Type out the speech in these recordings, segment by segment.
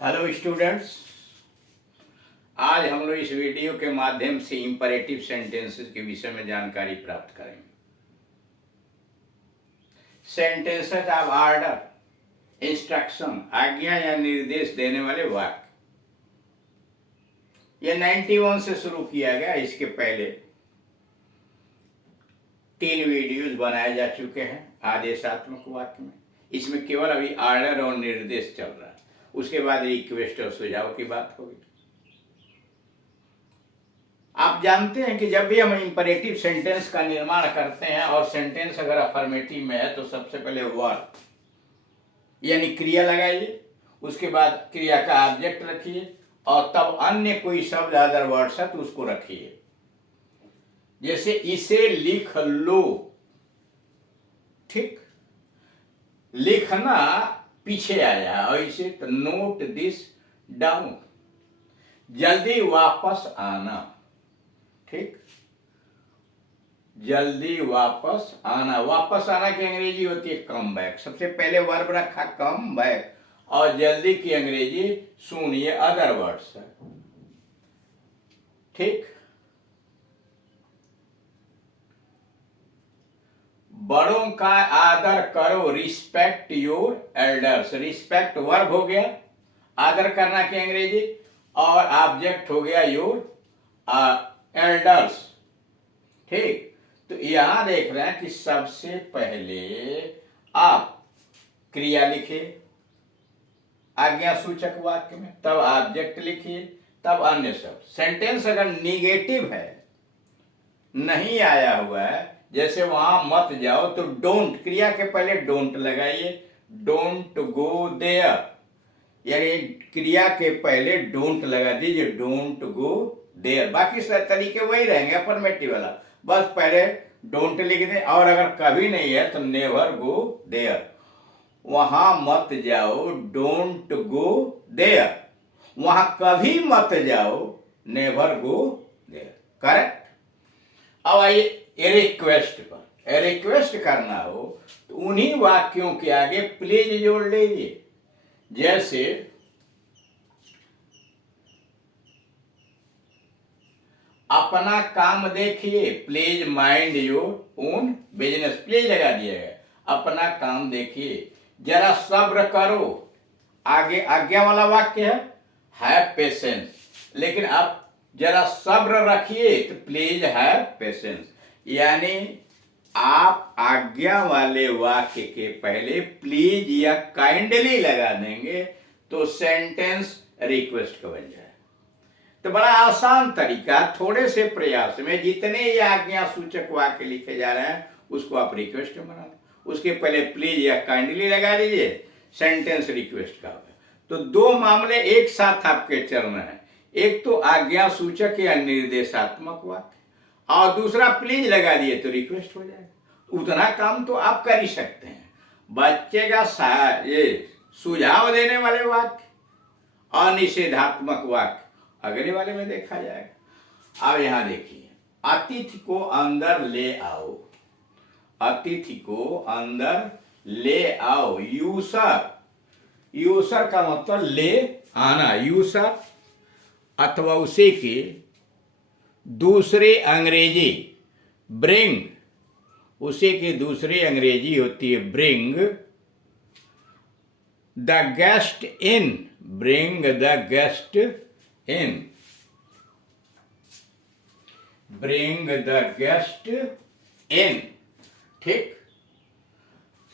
Hello students. आज हम लोग इस वीडियो के माध्यम से इंपरेटिव सेंटेंसेस के विषय में जानकारी प्राप्त करेंगे। सेंटेंसेस ऑफ ऑर्डर, इंस्ट्रक्शन, आज्ञा या निर्देश देने वाले वाक्य। यह 91 से शुरू किया गया। इसके पहले 3 वीडियोज बनाए जा चुके हैं आदेशात्मक वाक्य में। इसमें केवल अभी ऑर्डर और निर्देश चल रहा है। उसके बाद रिक्वेस्ट और सुझाव की बात होगी। आप जानते हैं कि जब भी हम इंपरेटिव सेंटेंस का निर्माण करते हैं और सेंटेंस अगर अफर्मेटिव में है तो सबसे पहले वर्ब यानी क्रिया लगाइए, उसके बाद क्रिया का ऑब्जेक्ट रखिए और तब अन्य कोई शब्द अदर वर्ड्स है तो उसको रखिए। जैसे इसे लिख लो, ठीक, लिखना पीछे आया और इसे तो नोट दिस डाउन, जल्दी वापस आना, ठीक, जल्दी वापस आना। वापस आना की अंग्रेजी होती है कम बैक। सबसे पहले वर्ब रखा कम बैक और जल्दी की अंग्रेजी सून, ये अदर वर्ड्स है, ठीक। बड़ों का आदर करो, respect your elders. Respect verb हो गया, आदर करना की अंग्रेजी, और ऑब्जेक्ट हो गया योर एल्डर्स, ठीक। तो यहां देख रहे हैं कि सबसे पहले आप क्रिया लिखिए आज्ञा सूचक वाक्य में, तब ऑब्जेक्ट लिखिए, तब अन्य शब्द। सेंटेंस अगर निगेटिव है, नहीं आया हुआ है, जैसे वहां मत जाओ तो डोंट, क्रिया के पहले डोंट लगाइए, डोंट गो देयर, यानी क्रिया के पहले डोंट लगा दीजिए, डोंट गो देयर। बाकी सब तरीके वही रहेंगे अफर्मेटिव वाला, बस पहले डोंट लिख दें। और अगर कभी नहीं है तो नेवर गो देयर, वहां मत जाओ, डोंट गो देयर, वहां कभी मत जाओ, नेवर गो देयर, करेक्ट। अब आइए रिक्वेस्ट पर। रिक्वेस्ट करना हो तो उन्हीं वाक्यों के आगे प्लीज जोड़ लीजिए। जैसे अपना काम देखिए, please mind your own business, please लगा दिया गया, अपना काम देखिए। जरा सब्र करो, आगे आज्ञा वाला वाक्य है, हैव पेशेंस, लेकिन आप जरा सब्र रखिए तो प्लीज हैव पेशेंस, यानी आप आज्ञा वाले वाक्य के पहले प्लीज या काइंडली लगा देंगे तो सेंटेंस रिक्वेस्ट का बन जाए। तो बड़ा आसान तरीका, थोड़े से प्रयास में जितने ये आज्ञा सूचक वाक्य लिखे जा रहे हैं उसको आप रिक्वेस्ट बना दो, उसके पहले प्लीज या काइंडली लगा दीजिए, सेंटेंस रिक्वेस्ट का होगा। तो 2 मामले एक साथ आपके चल रहे हैं, एक तो आज्ञा सूचक या निर्देशात्मक वाक्य और दूसरा प्लीज लगा दिए तो रिक्वेस्ट हो जाएगा। उतना काम तो आप कर ही सकते हैं। बच्चे का ये सुझाव देने वाले वाक्य, अनिषेधात्मक वाक्य अगले वाले में देखा जाएगा। अब यहां देखिए, अतिथि को अंदर ले आओ, अतिथि को अंदर ले आओ। यूसर, यूसर का मतलब ले आना, यूसर अथवा उसे के दूसरे अंग्रेजी ब्रिंग, उसे की दूसरी अंग्रेजी होती है bring the guest in, bring the guest in, bring the guest इन, ठीक।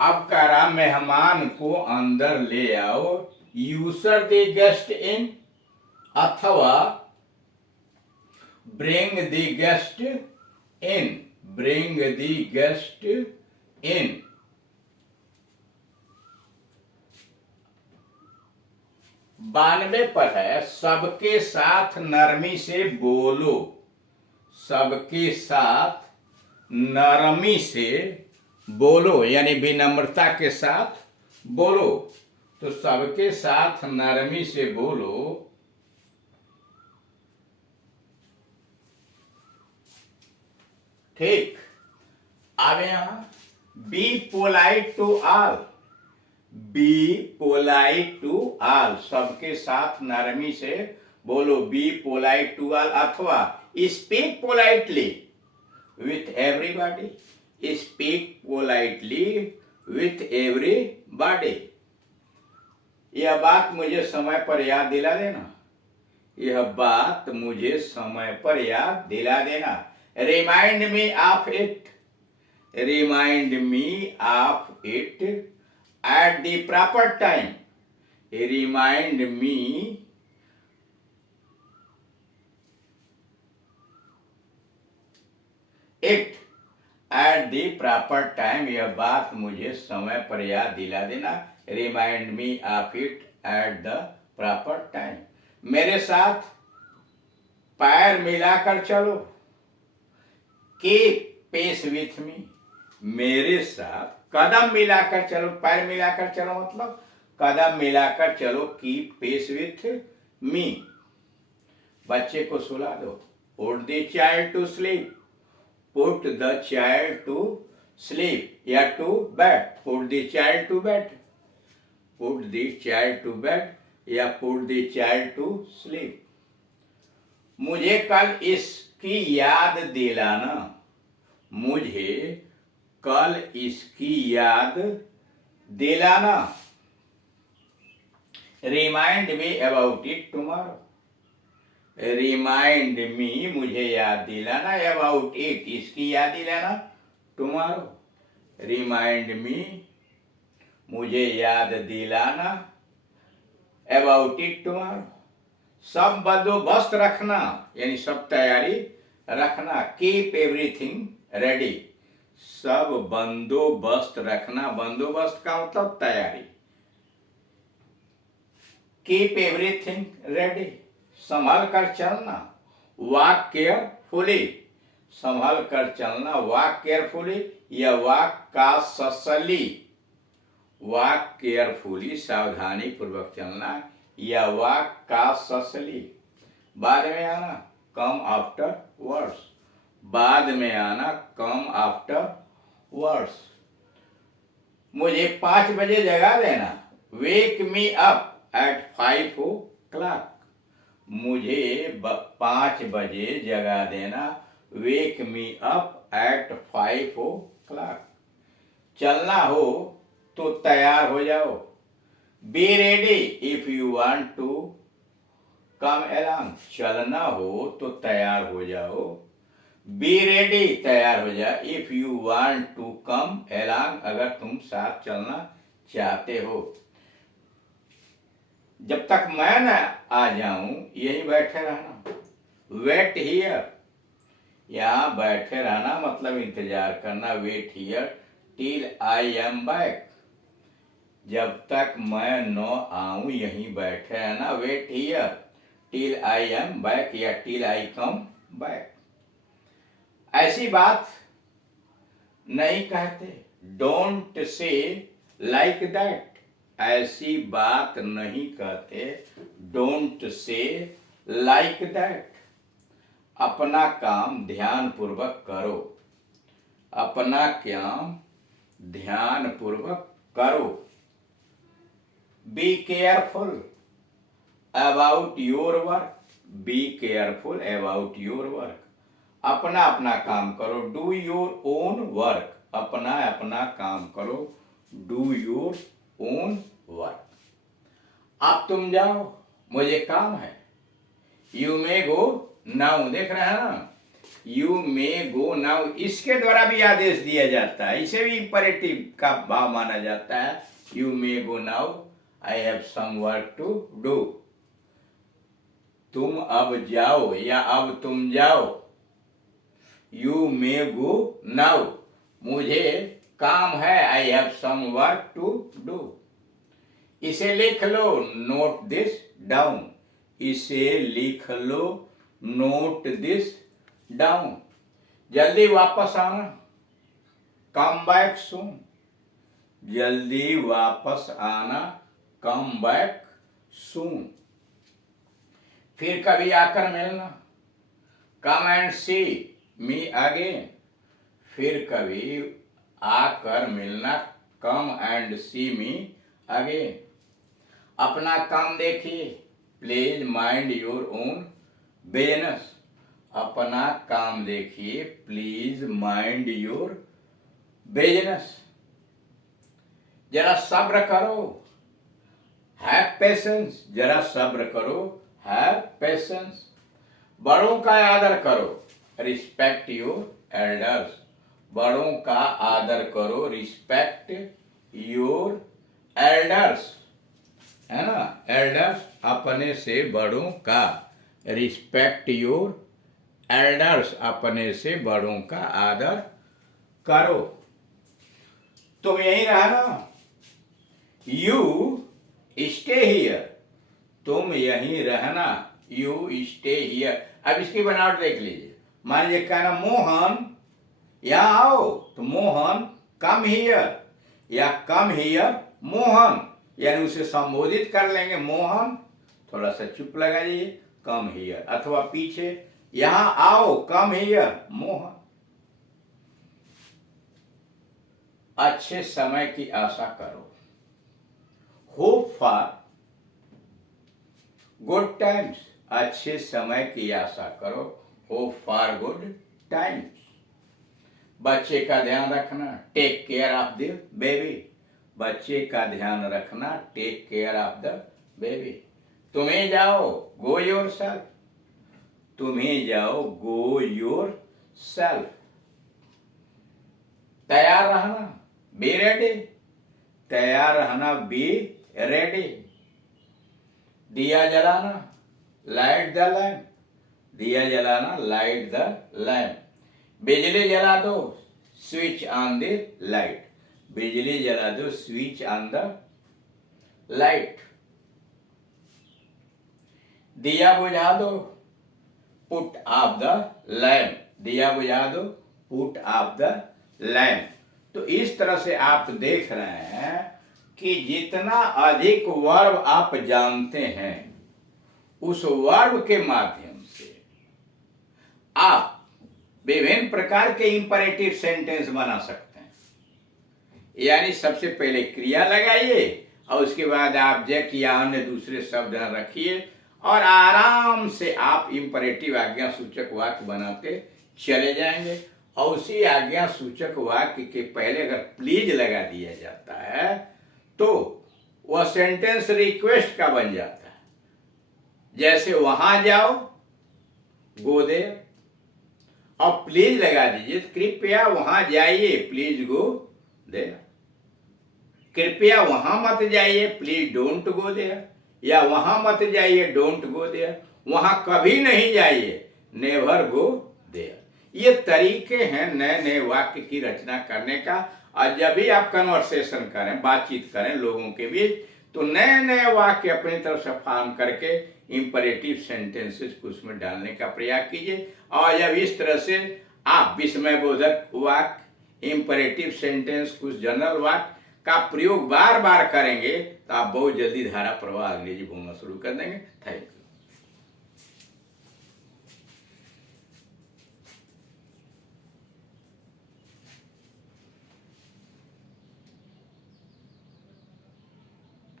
अब कह रहा मेहमान को अंदर ले आओ, यूसर द गेस्ट इन अथवा bring the guest in, bring the guest इन। बानवे पर है, सबके साथ नरमी से बोलो, सबके साथ नरमी से बोलो, यानी विनम्रता के साथ बोलो। तो सबके साथ नरमी से बोलो, ठीक। अब यहां be polite to all, be polite to all, सबके साथ नरमी से बोलो, बी पोलाइट टू ऑल, अथवा speak politely with everybody, speak politely with everybody. यह बात मुझे समय पर याद दिला देना, यह बात मुझे समय पर याद दिला देना। Remind me of it, remind me of it at the proper time, remind me it at the proper time, यह बात मुझे समय पर याद दिला देना। Remind me of it at the proper time. मेरे साथ पैर मिलाकर चलो, कीप पेस विथ मी, मेरे साथ कदम मिलाकर चलो, पैर मिलाकर चलो मतलब कदम मिलाकर चलो, कीप पेस विथ मी। बच्चे को सुला दो, put the child to sleep, put the child to sleep या to bed, put the child to bed, put the child to bed या put the child to sleep. मुझे कल इसकी याद दिलाना, मुझे कल इसकी याद दिलाना। Remind me about it tomorrow, remind me मुझे याद दिलाना, अबाउट इट इसकी याद दिलाना, टुमारो। रिमाइंड मी मुझे याद दिलाना, अबाउट इट टुमारो। सब बंदोबस्त रखना, यानी सब तैयारी रखना। कीप एवरीथिंग रेडी, सब बंदोबस्त रखना, बंदोबस्त का मतलब तैयारी। कीप एवरीथिंग रेडी, संभल कर चलना। वॉक केयरफुली, संभल कर चलना, वॉक केयरफुली या वॉक कासली, वॉक केयरफुली सावधानी पूर्वक चलना या वॉक कासली। बाद में आना, कम आफ्टर वर्ड्स, बाद में आना, कम आफ्टर वर्ड्स। मुझे 5 बजे जगा देना, वेक मी अप एट 5 o'clock, मुझे 5 बजे जगा देना, वेक मी अप एट 5 o'clock। चलना हो तो तैयार हो जाओ, be ready if you want to come along, चलना हो तो तैयार हो जाओ, बी रेडी तैयार हो जाओ, if you want to come along अगर तुम साथ चलना चाहते हो। जब तक मैं न आ जाऊं यही बैठे रहना, वेट हियर, यहाँ बैठे रहना मतलब इंतजार करना, wait here till I am back, जब तक मैं न आऊं यहीं बैठे रहना, wait here till I am back या टिल आई कम बैक। ऐसी बात नहीं कहते, डोंट से लाइक दैट, ऐसी बात नहीं कहते, डोंट से लाइक दैट। अपना काम ध्यान पूर्वक करो, अपना काम ध्यान पूर्वक करो। Be careful about your work, be careful about your work, अपना अपना काम करो, डू योर ओन वर्क, अपना अपना काम करो, डू योर ओन वर्क। अब तुम जाओ मुझे काम है, यू मे गो नाउ, देख रहे हैं ना, यू मे गो नाउ, इसके द्वारा भी आदेश दिया जाता है, इसे भी इंपरेटिव का भाव माना जाता है। You may go now, I have some work to do, तुम अब जाओ या अब तुम जाओ। यू मे गो नाउ, मुझे काम है, I have some work to do. इसे लिख लो, नोट दिस डाउन, इसे लिख लो, नोट दिस डाउन। जल्दी वापस आना, कम बैक सून, जल्दी वापस आना, कम बैक सून। फिर कभी आकर मिलना, come and C me again, फिर कभी आकर मिलना, come and C me again अपना काम देखिए, please mind your own business. अपना काम देखिए, प्लीज माइंड योर बिजनेस। जरा सब्र करो, हैव पेशेंस। जरा सब्र करो, हैव पेशेंस। बड़ों का आदर करो, रिस्पेक्ट योर एल्डर्स। बड़ों का आदर करो, रिस्पेक्ट योर एल्डर्स, है ना। एल्डर्स अपने से बड़ों का, रिस्पेक्ट योर एल्डर्स अपने से बड़ों का आदर करो। तुम यहीं रहना, यू स्टे हियर। तुम यहीं रहना, यू स्टे हियर। अब इसकी बनावट देख लीजिए। मान लीजिए कहना मोहन यहाँ आओ, तो मोहन कम हियर, या कम हियर मोहन, यानी उसे संबोधित कर लेंगे मोहन, थोड़ा सा चुप लगा जाइए, कम हियर। अथवा पीछे यहाँ आओ, कम हियर मोहन। अच्छे समय की आशा करो, होप फॉर गुड टाइम्स। अच्छे समय की आशा करो, होप फॉर गुड टाइम्स। बच्चे का ध्यान रखना, take care of the baby. बच्चे का ध्यान रखना, take care of the baby. तुम्हें जाओ, गो योर सेल्फ। तुम्हें जाओ, गो योर सेल्फ। तैयार रहना, बी रेडी। तैयार रहना, बी रेडी। दिया जलाना, लाइट द लैम्प। दिया जलाना, लाइट द लैम्प। बिजली जला दो, स्विच ऑन द लाइट। बिजली जला दो, स्विच ऑन द लाइट। दिया बुझा दो, पुट ऑफ द लैम्प। दिया बुझा दो, पुट ऑफ द लैम्प। तो इस तरह से आप देख रहे हैं कि जितना अधिक वर्ब आप जानते हैं, उस वर्ब के माध्यम से आप विभिन्न प्रकार के इंपरेटिव सेंटेंस बना सकते हैं। यानी सबसे पहले क्रिया लगाइए और उसके बाद ऑब्जेक्ट या अन्य दूसरे शब्द रखिए और आराम से आप इंपरेटिव आज्ञा सूचक वाक्य बनाते चले जाएंगे। और उसी आज्ञा सूचक वाक्य के पहले अगर प्लीज लगा दिया जाता है तो वह सेंटेंस रिक्वेस्ट का बन जाता है। जैसे वहां जाओ, गो देयर, और प्लीज लगा दीजिए, कृपया वहां जाइए, प्लीज गो देयर। कृपया वहां मत जाइए, प्लीज डोंट गो देयर, या वहां मत जाइए, डोंट गो देयर। वहां कभी नहीं जाइए, नेवर गो देयर। ये तरीके हैं नए नए वाक्य की रचना करने का। और जब भी आप कन्वर्सेशन करें, बातचीत करें लोगों के बीच, तो नए नए वाक्य अपनी तरफ से फार्म करके इंपरेटिव सेंटेंसेस को उसमें डालने का प्रयास कीजिए। और जब इस तरह से आप विस्मयबोधक वाक्य, इंपरेटिव सेंटेंस, कुछ जनरल वाक्य का प्रयोग बार बार करेंगे तो आप बहुत जल्दी धारा प्रवाह अंग्रेजी बोलना शुरू कर देंगे। Thank you.